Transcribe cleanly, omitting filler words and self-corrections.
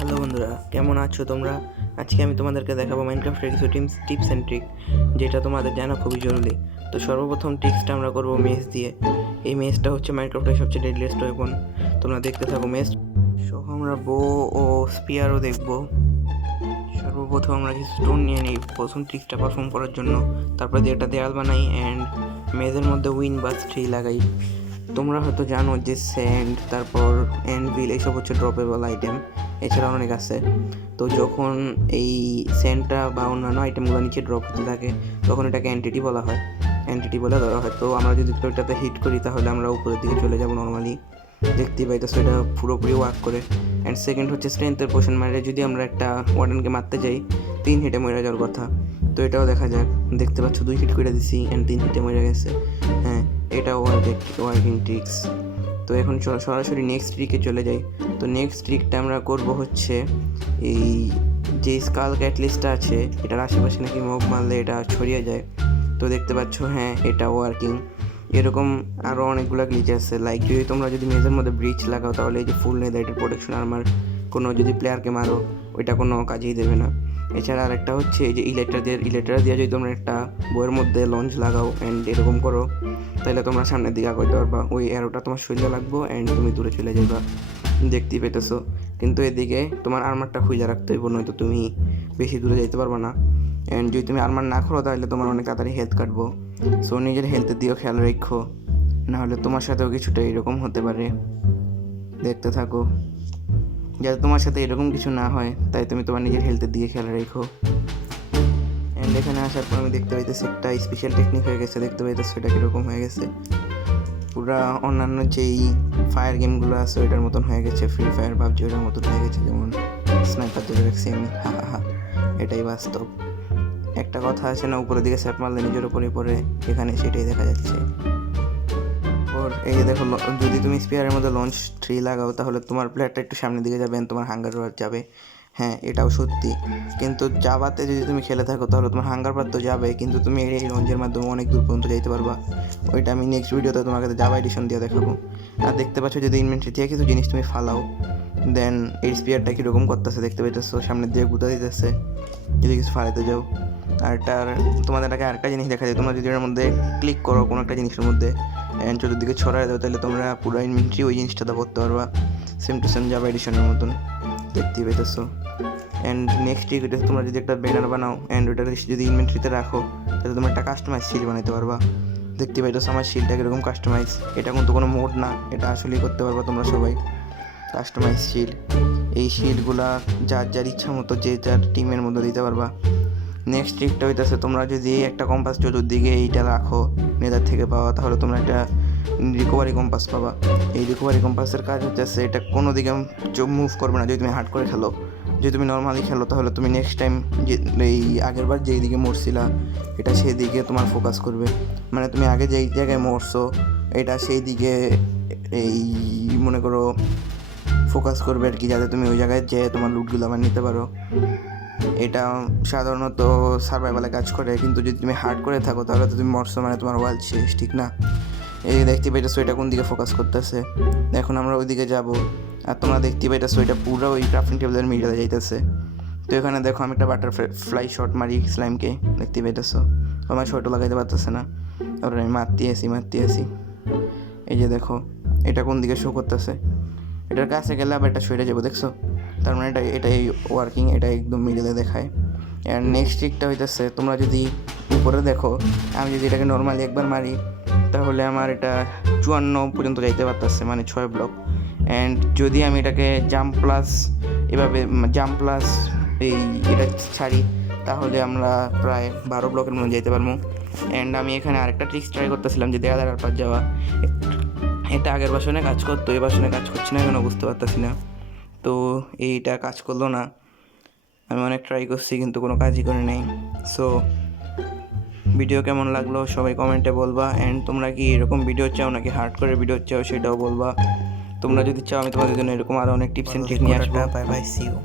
Hello বন্ধুরা, কেমন আছো তোমরা? আজকে আমি তোমাদেরকে দেখাবো মাইনক্রাফটের কিছু টিপস অ্যান্ড ট্রিক, যেটা তোমাদের জানা খুবই জরুরি। তো সর্বপ্রথম ট্রিক্সটা আমরা করবো মেস দিয়ে। এই মেসটা হচ্ছে মাইনক্রাফটের সবচেয়ে ডেডলিয়েস্ট ওয়েপন। তোমরা দেখতে থাকো মেস সহ। আমরা বো ও স্পিয়ারও দেখবো। সর্বপ্রথম আমরা কিছু স্টোন নিয়ে নিই প্রথম ট্রিক্সটা পারফর্ম করার জন্য। তারপর দিয়ে একটা দেয়াল বানাই অ্যান্ড মেজের মধ্যে উইন বা ট্রি লাগাই। তোমরা হয়তো জানো যে স্যান্ড, তারপর অ্যানভিল, এইসব হচ্ছে ড্রপেবল আইটেম। এছাড়াও অনেক আছে। তো যখন এই স্যান্ডটা বা অন্যান্য আইটেমগুলো নিচে ড্রপ হতে থাকে, তখন এটাকে অ্যান্টিটি বলা হয়, অ্যান্টিটি বলে ধরা হয়। তো আমরা যদি ওইটাতে হিট করি তাহলে আমরা উপরের দিকে চলে যাব নর্মালি। দেখতেই পাইতেছো এটা পুরোপুরি ওয়ার্ক করে। অ্যান্ড সেকেন্ড হচ্ছে স্ট্রেংথের পোশন। মানে যদি আমরা একটা ওয়ার্ডেনকে মারতে যাই, 3 হিটে মরে যাওয়ার কথা। তো এটাও দেখা যাক। দেখতে পাচ্ছ 2 হিট করে দিছি অ্যান্ড 3 হিটে মরে গেছে। হ্যাঁ, এটা ওয়ার্কিং ট্রিক্স। তো এখন সরাসরি নেক্সট ট্রিকে চলে যাই। তো নেক্সট ট্রিকটা আমরা করব হচ্ছে এই যে স্কাল ক্যাটলিস্টটা আছে, এটার আশেপাশে নাকি মব মারলে এটা ছড়িয়ে যায়। তো দেখতে পাচ্ছ, হ্যাঁ, এটা ওয়ার্কিং। এরকম আরও অনেকগুলো গ্লিচ আছে। লাইক তোমরা যদি মেজের মধ্যে ব্রিচ লাগাও, তাহলে এই যে ফুল নেদাইটের প্রোটেকশন আর্মার কোনো যদি প্লেয়ারকে মারো, ওইটা কোনো কাজেই দেবে না। এছাড়া আরেকটা হচ্ছে এই যে ইলেকট্রা দিয়ে যদি তোমরা একটা বইয়ের মধ্যে লঞ্চ লাগাও অ্যান্ড এরকম করো, তাহলে তোমরা সামনের দিকে আগাইতে পারবা। ওই অ্যারোটা তোমার শরীরে লাগবো অ্যান্ড তুমি দূরে চলে যাইবা। দেখতেই পেতেছো। কিন্তু এদিকে তোমার আর্মারটা খুঁজে রাখতে হইব, নয়তো তুমি বেশি দূরে যাইতে পারবা না। অ্যান্ড যদি তুমি আর্মার না করো, তাহলে তোমার অনেক তাড়াতাড়ি হেলথ কাটবো। সো নিজের হেলথের দিকেও খেয়াল রেখো, নাহলে তোমার সাথেও কিছুটা এরকম হতে পারে। দেখতে থাকো, যাতে তোমার সাথে এরকম কিছু না হয়, তাই তুমি তোমার নিজের হেলথের দিকে খেয়াল রেখো। অ্যান্ড এখানে আসার পর আমি দেখতে পাইতেছি একটা স্পেশাল টেকনিক হয়ে গেছে। দেখতে পাইতেছি এটা কীরকম হয়ে গেছে। পুরা অন্যান্য যেই ফায়ার গেমগুলো আছে ওইটার মতন হয়ে গেছে, ফ্রি ফায়ার, পাবজি, ওইটার মতন হয়ে গেছে। যেমন স্নাইপার ধরে রাখছি আমি, হা, এটাই বাস্তব। একটা কথা আছে না, উপরের দিকে স্যাপ মারলে নিজের উপরেই পড়ে, এখানে সেটাই দেখা যাচ্ছে। ওর এই যে দেখো, যদি তুমি স্পিয়ারের মধ্যে লঞ্চ ট্রি লাগাও, তাহলে তোমার প্লেয়ারটা একটু সামনের দিকে যাবে, তোমার হাঙ্গার বার যাবে। হ্যাঁ, এটাও সত্যি। কিন্তু জাভাতে যদি তুমি খেলে থাকো, তাহলে তোমার হাঙ্গার বার তো যাবে, কিন্তু তুমি এই লঞ্চের মাধ্যমে অনেক দূর পর্যন্ত যাইতে পারবা। ওইটা আমি নেক্সট ভিডিওতে তোমাকে জাভা এডিশন দিয়ে দেখাবো। আর দেখতে পাচ্ছ, যদি ইনভেন্টরি থেকে কিছু জিনিস তুমি ফালাও, দেন এই স্পিয়ারটা কীরকম করতেছে দেখতে পাইতেছো, সামনের দিকে গুঁতা দিতেছে যদি কিছু ফালাইতে যাও। আর এটার তোমাদেরকে আরেকটা জিনিস দেখা যায়, তোমরা যদি এর মধ্যে ক্লিক করো কোনো একটা জিনিসের মধ্যে অ্যান্ড চতুর্দিকে ছড়ায় দাও, তাহলে তোমরা পুরো ইনভেন্টরি ওই জিনিসটাতে করতে পারবা, সেম টু সেম জাভা এডিশনের মতন। দেখতেই পেতেছো। অ্যান্ড নেক্সট উইক তোমরা যদি একটা ব্যানার বানাও অ্যান্ড ওটা যদি ইনভেন্টরিতে রাখো, তাহলে তোমরা একটা কাস্টমাইজ শিল বানাতে পারবা। দেখতে পাইতেছো আমার শিলটা কীরকম কাস্টমাইজ। এটা কিন্তু কোনো মোড না, এটা আসলেই করতে পারবা তোমরা সবাই। কাস্টমাইজ শিল, এই শিলগুলা যার ইচ্ছা মতো যে যার টিমের মধ্যে দিতে পারবা। নেক্সট ট্রিকটা হইতেছে, তোমরা যদি একটা কম্পাস চতুর্দিকে এইটা রাখো নেদার থেকে পাওয়া, তাহলে তোমরা একটা রিকভারি কম্পাস পাবা। এই রিকভারি কম্পাসের কাজ হচ্ছে এটা কোনো দিকে মুভ করবে না যদি তুমি হার্ড করে খেলো। যদি তুমি নর্মালি খেলো, তাহলে তুমি নেক্সট টাইম যে এই আগের বার যেই দিকে মরছিলা, এটা সেই দিকে তোমার ফোকাস করবে। মানে তুমি আগে যেই জায়গায় মরছো, এটা সেই দিকে এই মনে করো ফোকাস করবে আর কি, যাতে তুমি ওই জায়গায় যেয়ে তোমার লুটগুলো আবার নিতে পারো। এটা সাধারণত সার্ভাইভালে কাজ করে, কিন্তু যদি তুমি হার্ড করে থাকো, তাহলে তো তুমি মরছো, মানে তোমার ওয়ার্ল্ড শেষ, ঠিক না? এই দেখতে পাইতেছো এটা কোন দিকে ফোকাস করতেছে। এখন আমরা ওই দিকে যাবো, আর তোমরা দেখতে পাইতেছো এটা পুরো ওই ক্রাফটিং টেবিলের মিডলে যাইতেছে। তো এখানে দেখো আমি একটা বাটারফ্লাই শট মারি স্লাইমকে, দেখতে পাইতেছো আমার শটও লাগাইতে পারতেছে না, আর আমি মারতে আসি। এই যে দেখো এটা কোন দিকে শো করতেছে, এটার কাছে গেলে আবার এটা সরে যাবো, দেখছো? তার মানে এটাই ওয়ার্কিং, এটা একদম মিডলে দেখায়। অ্যান্ড নেক্সট ট্রিকটা হইতেছে, তোমরা যদি উপরে দেখো, আমি যদি এটাকে নর্মালি একবার মারি, তাহলে আমার এটা 54 পর্যন্ত যাইতে পারতেছে, মানে 6 ব্লক। অ্যান্ড যদি আমি এটাকে জাম্প প্লাস এই এটা ছাড়ি, তাহলে আমরা প্রায় 12 ব্লকের মধ্যে যাইতে পারবো। অ্যান্ড আমি এখানে আরেকটা ট্রিক্স ট্রাই করতেছিলাম যে দেয়ালের পার যাওয়া। এটা আগের বাসনে কাজ করতো, এই বাসনে কাজ করছে না কেন বুঝতে পারতেছি না। তো এইটা কাজ করলো না, আমি অনেক ট্রাই করছি কিন্তু কোনো কাজই করে নেই। সো ভিডিও কেমন লাগলো সবাই কমেন্টে বলবা। অ্যান্ড তোমরা কি এরকম ভিডিও চাও নাকি হার্ড করে ভিডিও চাও, সেটাও বলবা। তোমরা যদি চাও আমি তোমাদের জন্য এরকম আরও অনেক টিপস অ্যান্ড ট্রিক নিয়ে আসবো। Bye bye, see you.